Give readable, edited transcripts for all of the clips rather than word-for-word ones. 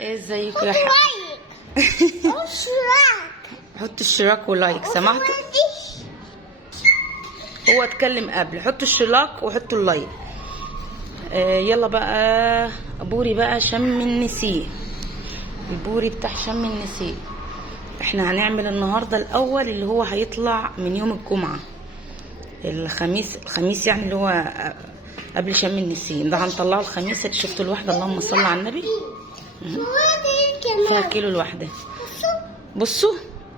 ازيك يا حبيبي؟ حط الاشتراك ولايك سمعت. هو اتكلم قبل، حطوا الاشتراك وحطوا اللايك. يلا بقى بوري بقى شم النسيم. البوري بتاع شم النسيم احنا هنعمل النهارده الاول اللي هو هيطلع من يوم الجمعه، الخميس يعني اللي هو قبل شم النسيم. ده هنطلعه الخميس. شفتوا الواحده اللهم صل على النبي فيها كيلو الواحده. بصوا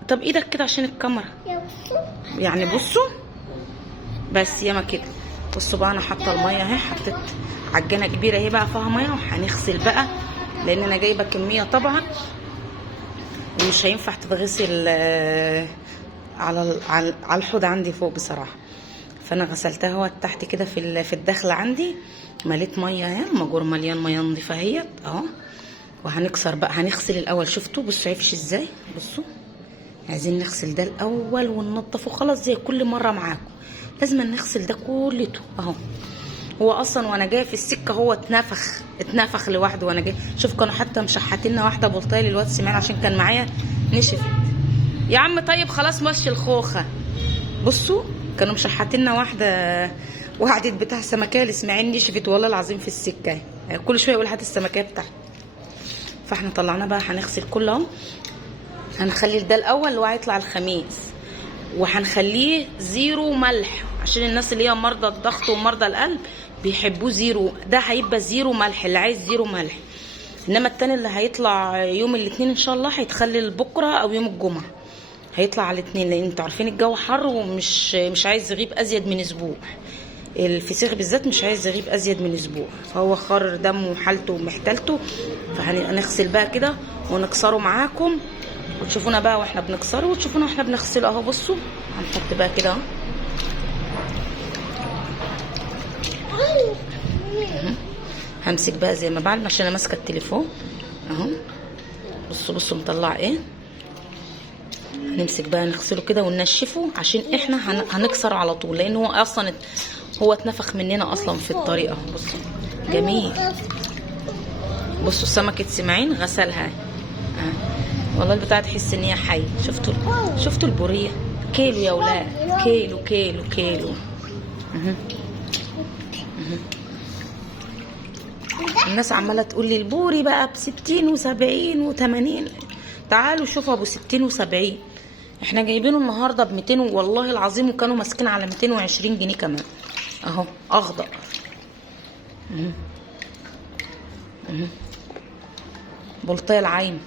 طب ايدك كده عشان الكاميرا يعني. بصوا بس ياما كده. بصوا بقى انا حاطه الميه اهي، حطيت عجانه كبيره اهي بقى فيها ميه، وهنغسل بقى لان انا جايبه كميه طبعا ومش هينفع تتغسل على الحوض عندي فوق بصراحه. فانا غسلتها اهو تحت كده في الدخله عندي، مليت ميه اهي، المجور مليان ميه نضيفه اهيت اهو. وهنكسر بقى، هنغسل الاول. شفتوا بصوا عفش ازاي. بصوا عايزين نغسل ده الاول وننضفه خلاص زي كل مره معاكم. لازم نغسل ده كلته اهو. هو اصلا وانا جايه في السكه هو اتنفخ لوحده وانا جايه. شوف كانوا حتى مشحتيننا واحده بلطيه للواد سمعان عشان كان معايا نشفت. يا عم طيب خلاص مشي الخوخه. بصوا كانوا مشحتيننا واحده وقعدت بتاع سمكيه لاسماعيل نشفت والله العظيم في السكه. كل شويه يقول هات السمكيه بتاعتي. فاحنا طلعناه بقى هنغسل كله اهو. هنخلي ده الاول اللي هو هيطلع الخميس، وهنخليه زيرو ملح عشان الناس اللي هي مرضى الضغط ومرضى القلب بيحبوه زيرو. ده هيبقى زيرو ملح اللي عايز زيرو ملح. انما التاني اللي هيطلع يوم الاثنين ان شاء الله هيتخلي بكره او يوم الجمعه. هيطلع على الاثنين لان انتوا عارفين الجو حر ومش عايز يغيب ازيد من اسبوع. الفسيخ بالذات مش عايز يغيب ازيد من اسبوع، فهو خر دمه وحالته ومحتلته. فهنغسل بقى كده ونكسره معاكم وتشوفونا بقى واحنا بنكسره وتشوفونا واحنا بنغسله اهو. بصوا هنحط بقى كده اهو. همسك بقى زي ما بعمل عشان انا ماسكه التليفون اهو. بصوا مطلع ايه. هنمسك بقى نغسله كده وننشفه عشان احنا هنكسره على طول لان هو اصلا هو اتنفخ مننا اصلا في الطريقه. بصوا جميل. بصوا سمكه سماعين غسلها والله البتاعه تحس ان هي حي. شفتوا البوريه كيلو يا ولاد، كيلو. الناس عماله تقول لي البوري بقى ب60 و70 و80. تعالوا شوفوا ابو 60 و70 احنا جايبينه النهارده ب200 والله العظيم، وكانوا ماسكين على 220 جنيه كمان اهو اخضر. بلطيه العين.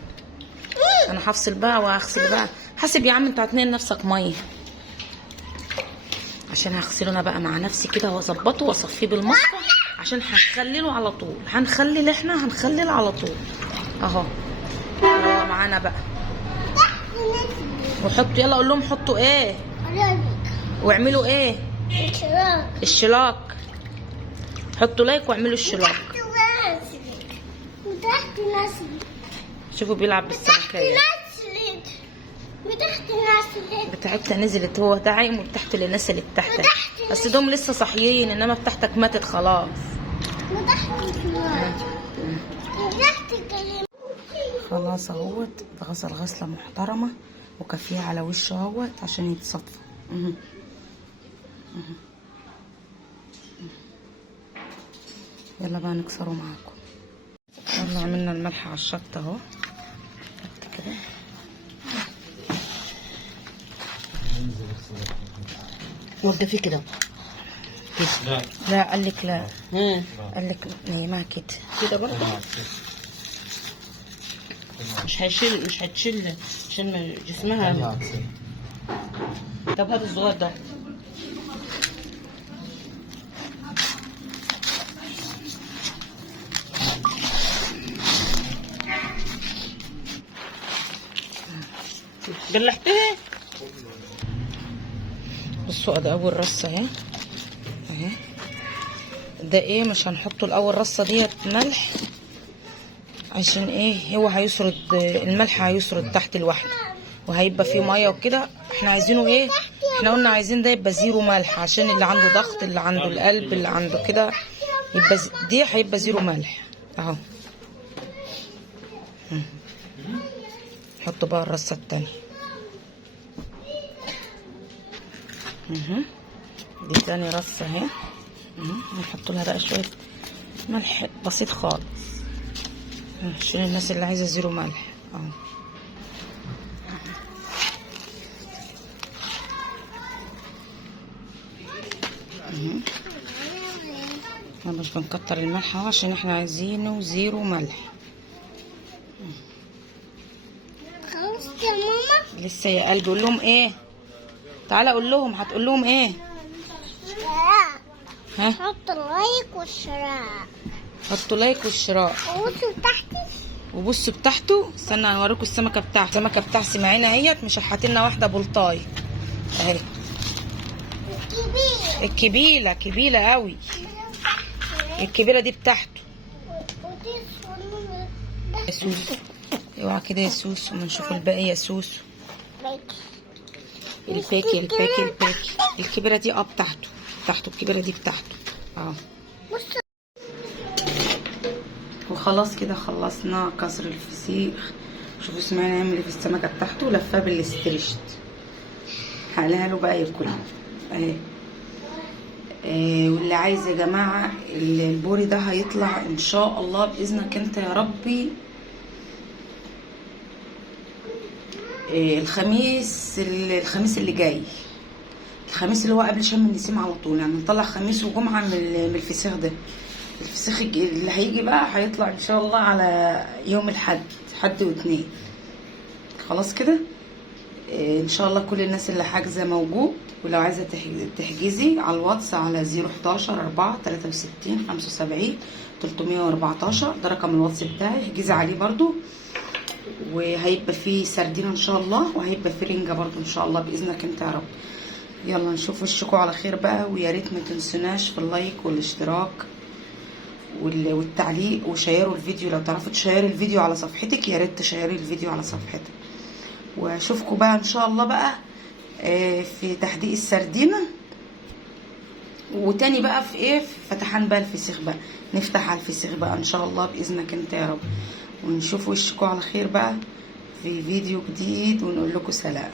انا هفصل بقى وهغسل بقى. حاسب يا عم انت هتنقل نفسك ميه عشان هغسله انا بقى مع نفسي كده واظبطه واصفيه بالمصفى عشان هنخلله على طول. هنخلل على طول اهو. يلا معانا بقى وحطوا. يلا قول لهم حطوا ايه واعملوا ايه الشلاك. حطوا لايك واعملوا الشلاك. شوفوا بيلعب بالسمكية بتاعتها نزلت. هو ده عايم وتحت الناس اللي بتحتك بس دوم لسه صحيين، انما بتاعتك ماتت خلاص. خلاص اهوت اتغسل غسله محترمه وكفيه على وشه اهوت عشان يتصفى. يلا بقى نكسره معاكم. يلا عملنا الملح على الشط اهو كده. وقفي كده. لا قال لك لا. قال لك نيمها كده برضه. مش هتشيل عشان جسمها. طب هات الصغير ده. جلحتها. بصوا ادي اول رصه اهي. ده ايه مش هنحطه الاول رصه ديت ملح عشان ايه هو هيسرد الملح، هيسرد تحت لوحده وهيبقى فيه ميه وكده. احنا عايزينه ايه، احنا قلنا عايزين ده يبقى زيرو ملح عشان اللي عنده ضغط اللي عنده القلب اللي عنده كده يبقى دي هيبقى زيرو ملح اهو. نحط بقى الرصه التانية. دي تاني رصه اهي. نحط لها بقى شويه ملح بسيط خالص عشان الناس اللي عايزه زيرو ملح اهو. احنا مش بنكتر الملح اهو عشان احنا عايزينه زيرو ملح. خلصت يا ماما؟ لسه يا قلبي. قول لهم ايه؟ تعالى قول لهم. هتقول لهم ايه؟ ها؟ حط اللايك والشراء. حطوا لايك والشراء وبصوا تحت. وبصوا بتاعته. استنى هنوريكم السمكه بتاعته. السمكه بتاع سماعين اهيت مشحتلنا واحده بلطاي اهي. كبير. الكبيره كبيره قوي. الكبيره دي بتاعته. ودي صغنونة. يا سوسو اوعى كده يا سوسو. ما نشوف الباقي يا سوسو. الباكي الكبيره دي بتاعته الكبيره دي بتاعته اهو. وخلاص كده خلصنا كسر الفسيخ. شوفوا اسماعيل هيعمل ايه في السمكه بتاعته. لفها بالاستريشت. هقلها له بقى ياكلها اهي. واللي عايز يا جماعه البوري ده هيطلع ان شاء الله باذنك انت يا ربي الخميس اللي جاي. الخميس اللي هو قبل شم النسيم على طول. يعني نطلع خميس وجمعه من الفسيخ ده. الفسيخ اللي هيجي بقى هيطلع ان شاء الله على يوم حد واثنين. خلاص كده ان شاء الله. كل الناس اللي حاجزه موجود. ولو عايزه تحجزي على الواتس على 011 4 63 75 314. ده رقم الواتس بتاعي. احجزي عليه برضو. وهيبقى فيه سردين ان شاء الله. وهيبقى فيه رنجه برضو ان شاء الله باذنك انت يا رب. يلا نشوف وشكوا على خير بقى. ويا ريت ما تنسوناش في اللايك والاشتراك والتعليق. وشيروا الفيديو. لو تعرفوا تشيروا الفيديو على صفحتك يا ريت تشيري الفيديو على صفحتك. واشوفكم بقى ان شاء الله بقى في تحديق السردينه. وتاني بقى في ايه؟ في فتحان بقى الفسيخ بقى. نفتح على الفسيخ بقى ان شاء الله باذنك انت يا رب. ونشوف وشكوا على خير بقى في فيديو جديد. ونقول لكم سلام.